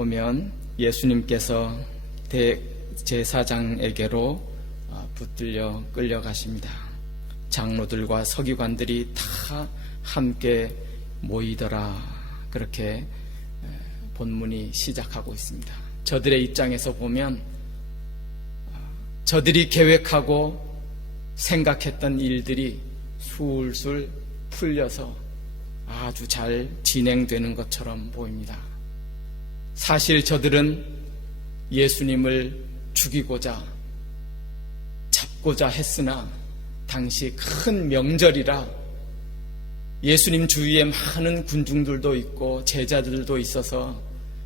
보면 예수님께서 대제사장에게로 붙들려 끌려가십니다. 장로들과 서기관들이 다 함께 모이더라. 그렇게 본문이 시작하고 있습니다. 저들의 입장에서 보면 저들이 계획하고 생각했던 일들이 술술 풀려서 아주 잘 진행되는 것처럼 보입니다. 사실 저들은 예수님을 죽이고자 잡고자 했으나 당시 큰 명절이라 예수님 주위에 많은 군중들도 있고 제자들도 있어서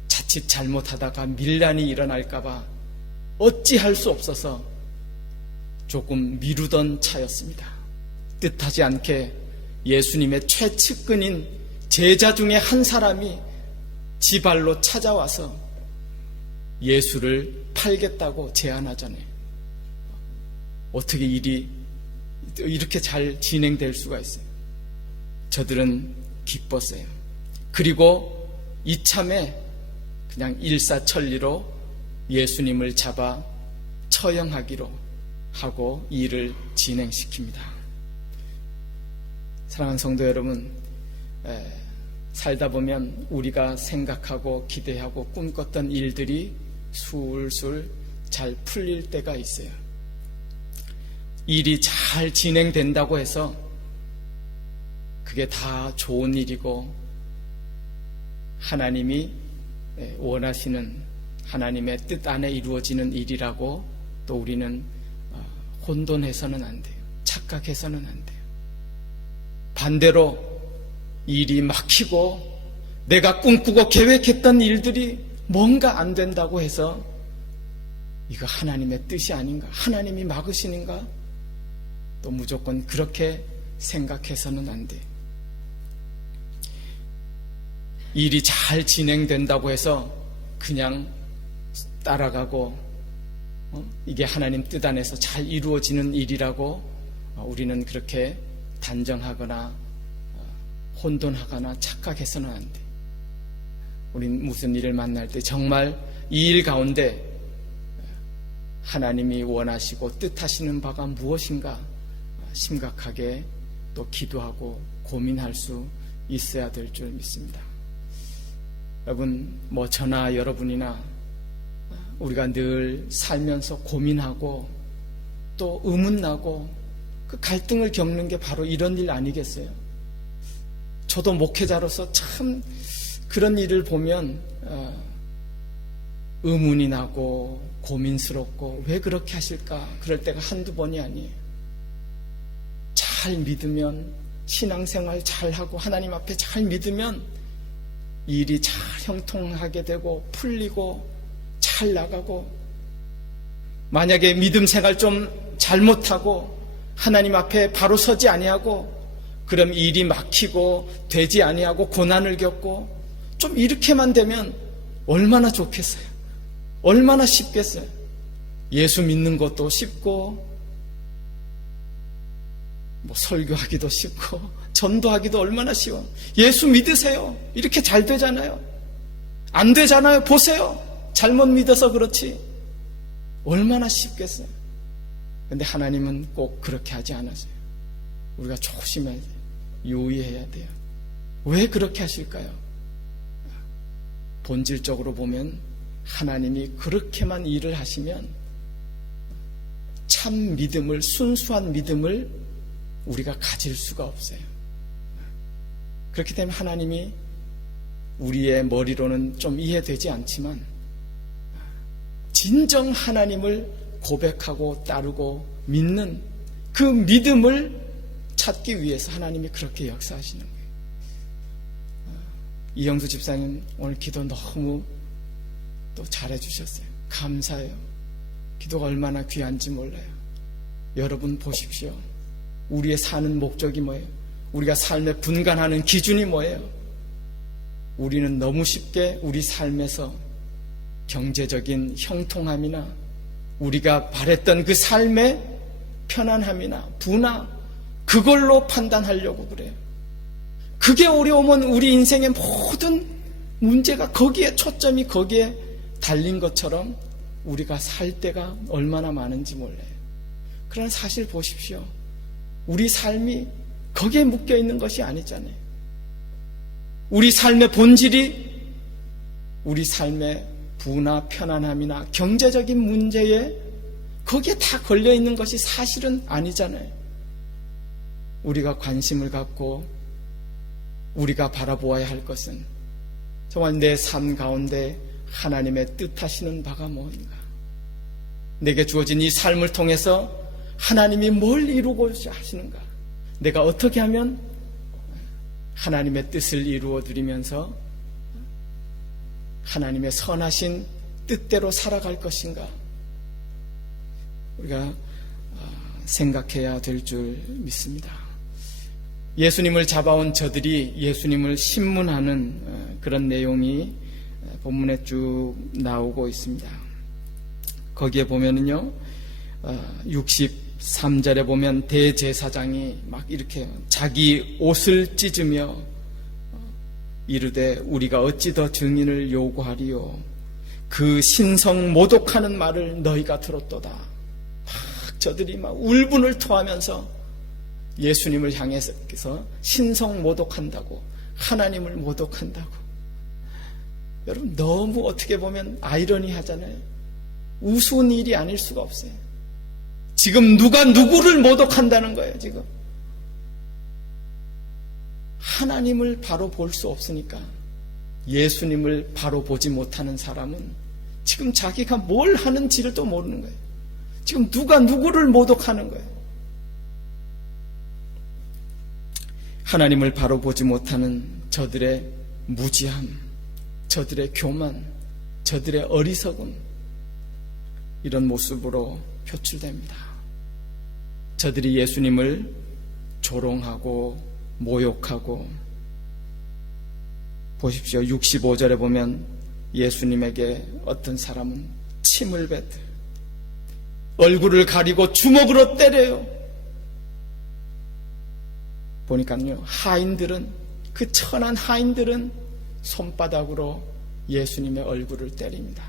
자칫 잘못하다가 밀란이 일어날까봐 어찌할 수 없어서 조금 미루던 차였습니다. 뜻하지 않게 예수님의 최측근인 제자 중에 한 사람이 지발로 찾아와서 예수를 팔겠다고 제안하잖아요. 어떻게 일이 이렇게 잘 진행될 수가 있어요? 저들은 기뻤어요. 그리고 이참에 그냥 일사천리로 예수님을 잡아 처형하기로 하고 일을 진행시킵니다. 사랑하는 성도 여러분, 살다 보면 우리가 생각하고 기대하고 꿈꿨던 일들이 술술 잘 풀릴 때가 있어요. 일이 잘 진행된다고 해서 그게 다 좋은 일이고 하나님이 원하시는 하나님의 뜻 안에 이루어지는 일이라고 또 우리는 혼돈해서는 안 돼요. 착각해서는 안 돼요. 반대로 일이 막히고 내가 꿈꾸고 계획했던 일들이 뭔가 안 된다고 해서 이거 하나님의 뜻이 아닌가? 하나님이 막으시는가? 또 무조건 그렇게 생각해서는 안 돼요. 일이 잘 진행된다고 해서 그냥 따라가고 이게 하나님 뜻 안에서 잘 이루어지는 일이라고 우리는 그렇게 단정하거나 혼돈하거나 착각해서는 안 돼. 우린 무슨 일을 만날 때 정말 이 일 가운데 하나님이 원하시고 뜻하시는 바가 무엇인가 심각하게 또 기도하고 고민할 수 있어야 될 줄 믿습니다. 여러분, 저나 여러분이나 우리가 늘 살면서 고민하고 또 의문나고 그 갈등을 겪는 게 바로 이런 일 아니겠어요? 저도 목회자로서 참 그런 일을 보면 의문이 나고 고민스럽고 왜 그렇게 하실까? 그럴 때가 한두 번이 아니에요. 잘 믿으면 신앙생활 잘하고 하나님 앞에 잘 믿으면 일이 잘 형통하게 되고 풀리고 잘 나가고, 만약에 믿음 생활 좀 잘못하고 하나님 앞에 바로 서지 아니하고 그럼 일이 막히고 되지 아니하고 고난을 겪고 좀 이렇게만 되면 얼마나 좋겠어요? 얼마나 쉽겠어요? 예수 믿는 것도 쉽고 설교하기도 쉽고 전도하기도 얼마나 쉬워. 예수 믿으세요. 이렇게 잘 되잖아요. 안 되잖아요. 보세요. 잘못 믿어서 그렇지. 얼마나 쉽겠어요. 근데 하나님은 꼭 그렇게 하지 않으세요. 우리가 조심해야 돼요. 유의해야 돼요. 왜 그렇게 하실까요? 본질적으로 보면 하나님이 그렇게만 일을 하시면 참 믿음을, 순수한 믿음을 우리가 가질 수가 없어요. 그렇기 때문에 하나님이 우리의 머리로는 좀 이해되지 않지만 진정 하나님을 고백하고 따르고 믿는 그 믿음을 찾기 위해서 하나님이 그렇게 역사하시는 거예요. 이영수 집사님 오늘 기도 너무 또 잘해주셨어요. 감사해요. 기도가 얼마나 귀한지 몰라요. 여러분 보십시오. 우리의 사는 목적이 뭐예요? 우리가 삶에 분간하는 기준이 뭐예요? 우리는 너무 쉽게 우리 삶에서 경제적인 형통함이나 우리가 바랬던 그 삶의 편안함이나 부나 그걸로 판단하려고 그래요. 그게 어려우면 우리 인생의 모든 문제가 거기에 초점이 거기에 달린 것처럼 우리가 살 때가 얼마나 많은지 몰라요. 그러나 사실 보십시오. 우리 삶이 거기에 묶여 있는 것이 아니잖아요. 우리 삶의 본질이 우리 삶의 부나 편안함이나 경제적인 문제에 거기에 다 걸려 있는 것이 사실은 아니잖아요. 우리가 관심을 갖고 우리가 바라보아야 할 것은 정말 내 삶 가운데 하나님의 뜻하시는 바가 뭔가, 내게 주어진 이 삶을 통해서 하나님이 뭘 이루고자 하시는가, 내가 어떻게 하면 하나님의 뜻을 이루어 드리면서 하나님의 선하신 뜻대로 살아갈 것인가, 우리가 생각해야 될 줄 믿습니다. 예수님을 잡아온 저들이 예수님을 신문하는 그런 내용이 본문에 쭉 나오고 있습니다. 거기에 보면은요, 63절에 보면 대제사장이 막 이렇게 자기 옷을 찢으며 이르되 우리가 어찌 더 증인을 요구하리요, 그 신성 모독하는 말을 너희가 들었도다. 막 저들이 막 울분을 토하면서 예수님을 향해서 신성 모독한다고, 하나님을 모독한다고. 여러분, 너무 어떻게 보면 아이러니하잖아요. 우스운 일이 아닐 수가 없어요. 지금 누가 누구를 모독한다는 거예요. 지금 하나님을 바로 볼 수 없으니까 예수님을 바로 보지 못하는 사람은 지금 자기가 뭘 하는지를 또 모르는 거예요. 지금 누가 누구를 모독하는 거예요. 하나님을 바로 보지 못하는 저들의 무지함, 저들의 교만, 저들의 어리석음, 이런 모습으로 표출됩니다. 저들이 예수님을 조롱하고 모욕하고, 보십시오. 65절에 보면 예수님에게 어떤 사람은 침을 뱉어 얼굴을 가리고 주먹으로 때려요. 보니까요, 하인들은, 그 천한 하인들은 손바닥으로 예수님의 얼굴을 때립니다.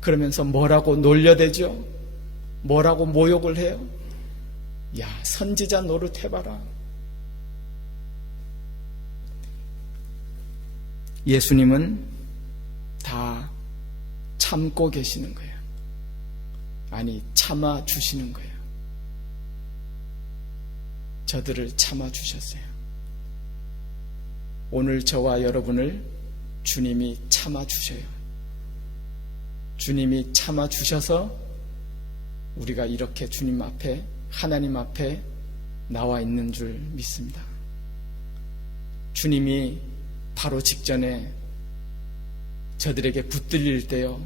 그러면서 뭐라고 놀려대죠? 뭐라고 모욕을 해요? 야, 선지자 노릇해봐라. 예수님은 다 참고 계시는 거예요. 아니, 참아주시는 거예요. 저들을 참아주셨어요. 오늘 저와 여러분을 주님이 참아주셔요. 주님이 참아주셔서 우리가 이렇게 주님 앞에, 하나님 앞에 나와 있는 줄 믿습니다. 주님이 바로 직전에 저들에게 붙들릴 때요,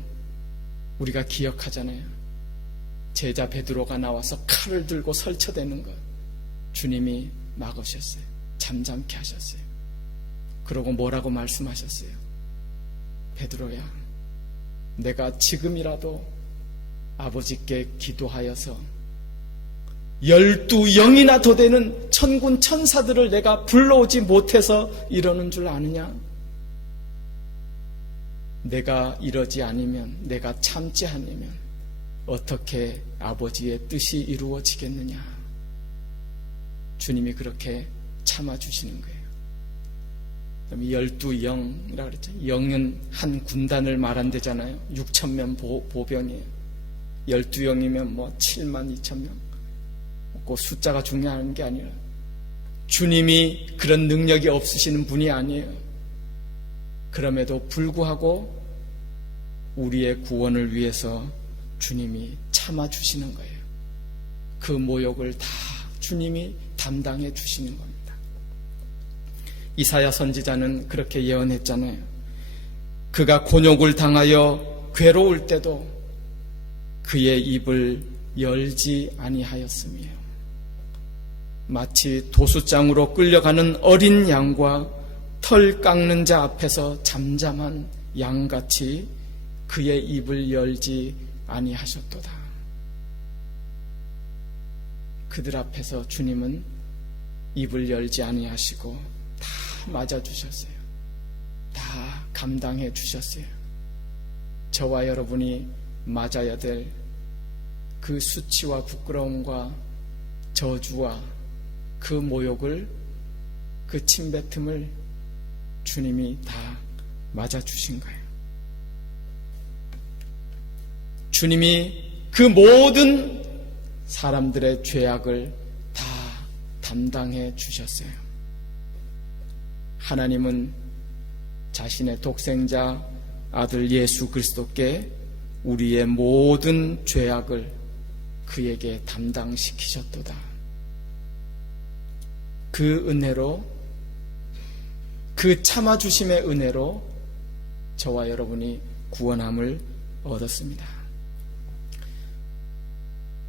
우리가 기억하잖아요. 제자 베드로가 나와서 칼을 들고 설쳐대는 것, 주님이 막으셨어요. 잠잠케 하셨어요. 그러고 뭐라고 말씀하셨어요? 베드로야, 내가 지금이라도 아버지께 기도하여서 12영이나 더 되는 천군 천사들을 내가 불러오지 못해서 이러는 줄 아느냐? 내가 이러지 않으면, 내가 참지 않으면 어떻게 아버지의 뜻이 이루어지겠느냐? 주님이 그렇게 참아주시는 거예요. 12영이라고 그랬죠. 영은 한 군단을 말한대잖아요. 6,000명 보병이에요. 12영이면 뭐 72,000명. 그 숫자가 중요한 게 아니라 주님이 그런 능력이 없으시는 분이 아니에요. 그럼에도 불구하고 우리의 구원을 위해서 주님이 참아주시는 거예요. 그 모욕을 다 주님이 담당해 주시는 겁니다. 이사야 선지자는 그렇게 예언했잖아요. 그가 곤욕을 당하여 괴로울 때도 그의 입을 열지 아니하였으며, 마치 도수장으로 끌려가는 어린 양과 털 깎는 자 앞에서 잠잠한 양같이 그의 입을 열지 아니하셨도다. 그들 앞에서 주님은 입을 열지 아니하시고 다 맞아주셨어요. 다 감당해 주셨어요. 저와 여러분이 맞아야 될 그 수치와 부끄러움과 저주와 그 모욕을, 그 침뱉음을 주님이 다 맞아주신 거예요. 주님이 그 모든 사람들의 죄악을 다 담당해 주셨어요. 하나님은 자신의 독생자 아들 예수 그리스도께 우리의 모든 죄악을 그에게 담당시키셨도다. 그 은혜로, 그 참아주심의 은혜로 저와 여러분이 구원함을 얻었습니다.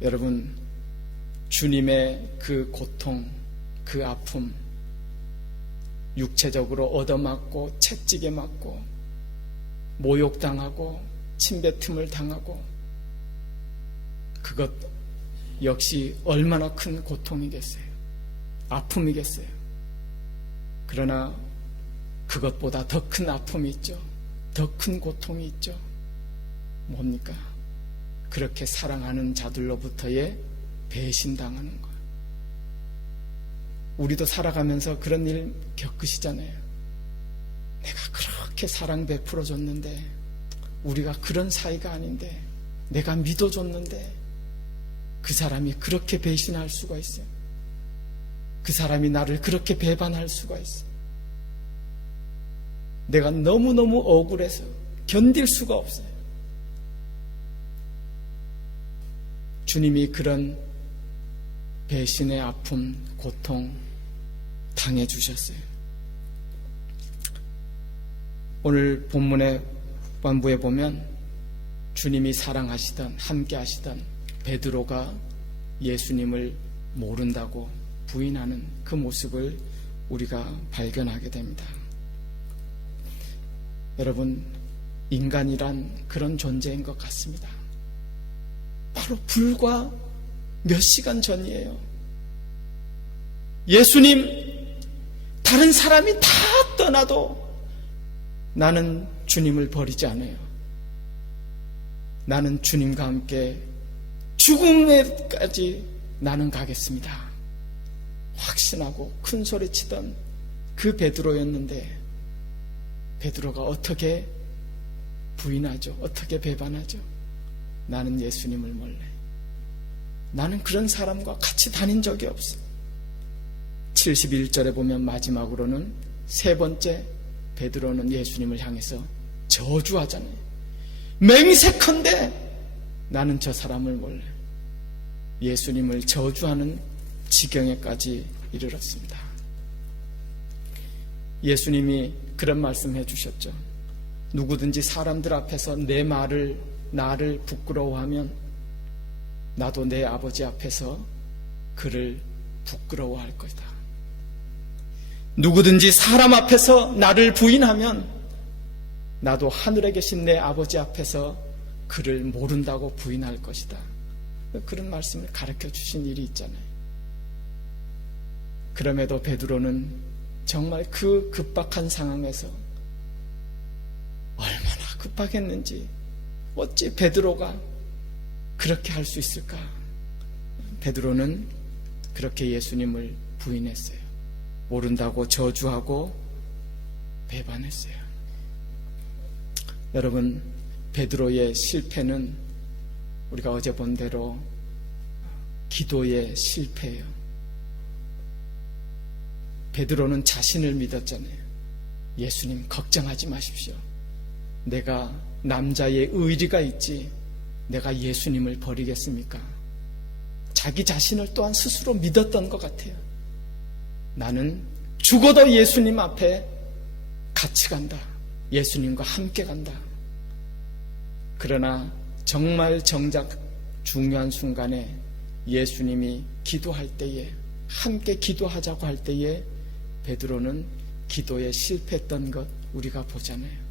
여러분, 주님의 그 고통, 그 아픔, 육체적으로 얻어맞고 채찍에 맞고 모욕당하고 침뱉음을 당하고, 그것 역시 얼마나 큰 고통이겠어요. 아픔이겠어요. 그러나 그것보다 더 큰 아픔이 있죠. 더 큰 고통이 있죠. 뭡니까? 그렇게 사랑하는 자들로부터의 배신당하는 것. 우리도 살아가면서 그런 일 겪으시잖아요. 내가 그렇게 사랑 베풀어줬는데, 우리가 그런 사이가 아닌데, 내가 믿어줬는데 그 사람이 그렇게 배신할 수가 있어요. 그 사람이 나를 그렇게 배반할 수가 있어요. 내가 너무너무 억울해서 견딜 수가 없어요. 주님이 그런 배신의 아픔, 고통 당해주셨어요. 오늘 본문의 후반부에 보면 주님이 사랑하시던, 함께 하시던 베드로가 예수님을 모른다고 부인하는 그 모습을 우리가 발견하게 됩니다. 여러분, 인간이란 그런 존재인 것 같습니다. 바로 불과 몇 시간 전이에요. 예수님, 다른 사람이 다 떠나도 나는 주님을 버리지 않아요. 나는 주님과 함께 죽음에까지 나는 가겠습니다. 확신하고 큰 소리 치던 그 베드로였는데, 베드로가 어떻게 부인하죠? 어떻게 배반하죠? 나는 예수님을 몰래. 나는 그런 사람과 같이 다닌 적이 없어. 71절에 보면 마지막으로는 세 번째 베드로는 예수님을 향해서 저주하잖아요. 맹세컨대 나는 저 사람을 몰래. 예수님을 저주하는 지경에까지 이르렀습니다. 예수님이 그런 말씀해 주셨죠. 누구든지 사람들 앞에서 내 말을, 나를 부끄러워하면 나도 내 아버지 앞에서 그를 부끄러워할 것이다. 누구든지 사람 앞에서 나를 부인하면 나도 하늘에 계신 내 아버지 앞에서 그를 모른다고 부인할 것이다. 그런 말씀을 가르쳐 주신 일이 있잖아요. 그럼에도 베드로는 정말 그 급박한 상황에서, 얼마나 급박했는지 어찌 베드로가 그렇게 할 수 있을까? 베드로는 그렇게 예수님을 부인했어요. 모른다고 저주하고 배반했어요. 여러분, 베드로의 실패는 우리가 어제 본 대로 기도의 실패예요. 베드로는 자신을 믿었잖아요. 예수님, 걱정하지 마십시오. 내가 남자의 의리가 있지 내가 예수님을 버리겠습니까? 자기 자신을 또한 스스로 믿었던 것 같아요. 나는 죽어도 예수님 앞에 같이 간다. 예수님과 함께 간다. 그러나 정말 정작 중요한 순간에 예수님이 기도할 때에, 함께 기도하자고 할 때에 베드로는 기도에 실패했던 것 우리가 보잖아요.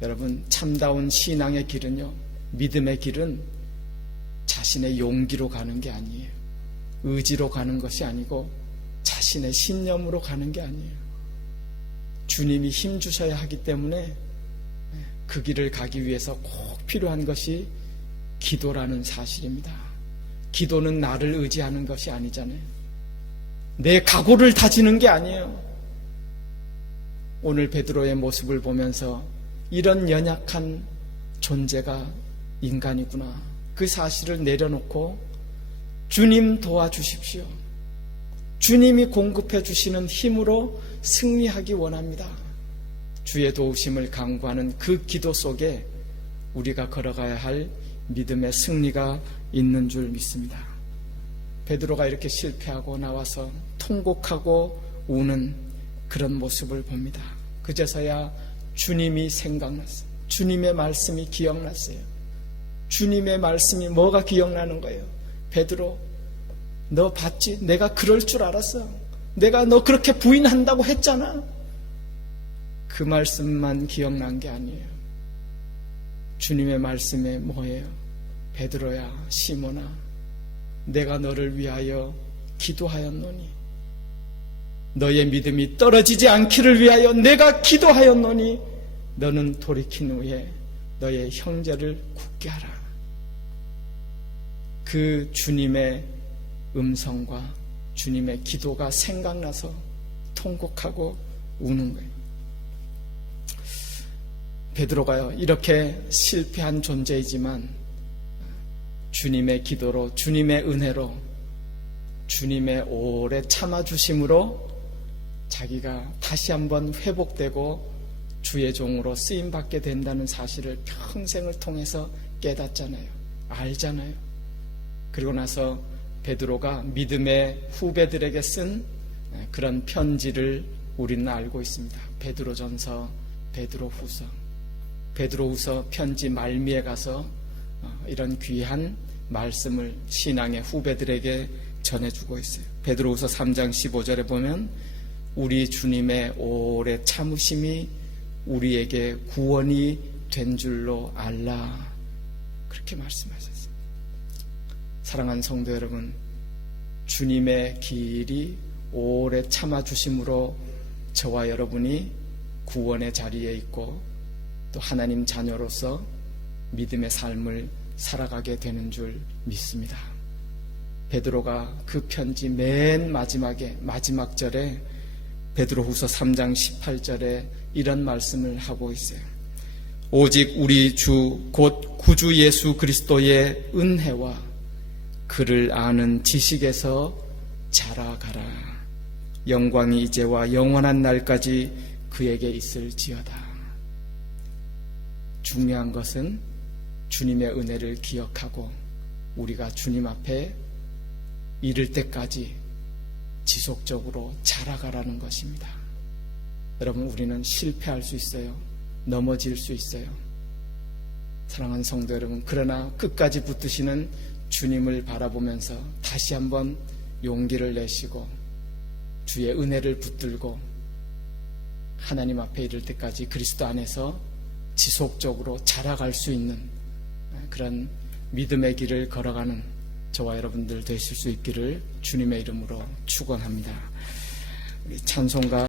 여러분, 참다운 신앙의 길은요, 믿음의 길은 자신의 용기로 가는 게 아니에요. 의지로 가는 것이 아니고 자신의 신념으로 가는 게 아니에요. 주님이 힘 주셔야 하기 때문에 그 길을 가기 위해서 꼭 필요한 것이 기도라는 사실입니다. 기도는 나를 의지하는 것이 아니잖아요. 내 각오를 다지는 게 아니에요. 오늘 베드로의 모습을 보면서 이런 연약한 존재가 인간이구나, 그 사실을 내려놓고 주님 도와주십시오, 주님이 공급해 주시는 힘으로 승리하기 원합니다. 주의 도우심을 간구하는 그 기도 속에 우리가 걸어가야 할 믿음의 승리가 있는 줄 믿습니다. 베드로가 이렇게 실패하고 나와서 통곡하고 우는 그런 모습을 봅니다. 그제서야 주님이 생각났어요. 주님의 말씀이 기억났어요. 주님의 말씀이 뭐가 기억나는 거예요? 베드로, 너 봤지? 내가 그럴 줄 알았어. 내가 너 그렇게 부인한다고 했잖아. 그 말씀만 기억난 게 아니에요. 주님의 말씀에 뭐예요? 베드로야, 시몬아, 내가 너를 위하여 기도하였노니, 너의 믿음이 떨어지지 않기를 위하여 내가 기도하였노니 너는 돌이킨 후에 너의 형제를 굳게 하라. 그 주님의 음성과 주님의 기도가 생각나서 통곡하고 우는 거예요. 베드로가요, 이렇게 실패한 존재이지만 주님의 기도로, 주님의 은혜로, 주님의 오래 참아주심으로 자기가 다시 한번 회복되고 주의 종으로 쓰임받게 된다는 사실을 평생을 통해서 깨닫잖아요. 알잖아요. 그리고 나서 베드로가 믿음의 후배들에게 쓴 그런 편지를 우리는 알고 있습니다. 베드로전서, 베드로후서. 베드로후서 편지 말미에 가서 이런 귀한 말씀을 신앙의 후배들에게 전해주고 있어요. 베드로후서 3장 15절에 보면 우리 주님의 오래 참으심이 우리에게 구원이 된 줄로 알라, 그렇게 말씀하셨어요. 사랑하는 성도 여러분, 주님의 길이 오래 참아주심으로 저와 여러분이 구원의 자리에 있고 또 하나님 자녀로서 믿음의 삶을 살아가게 되는 줄 믿습니다. 베드로가 그 편지 맨 마지막에, 마지막 절에 베드로후서 3장 18절에 이런 말씀을 하고 있어요. 오직 우리 주 곧 구주 예수 그리스도의 은혜와 그를 아는 지식에서 자라가라. 영광이 이제와 영원한 날까지 그에게 있을지어다. 중요한 것은 주님의 은혜를 기억하고 우리가 주님 앞에 이를 때까지 지속적으로 자라가라는 것입니다. 여러분, 우리는 실패할 수 있어요. 넘어질 수 있어요. 사랑하는 성도 여러분, 그러나 끝까지 붙드시는 주님을 바라보면서 다시 한번 용기를 내시고 주의 은혜를 붙들고 하나님 앞에 이를 때까지 그리스도 안에서 지속적으로 자라갈 수 있는 그런 믿음의 길을 걸어가는 저와 여러분들 되실 수 있기를 주님의 이름으로 축원합니다. 우리 찬송가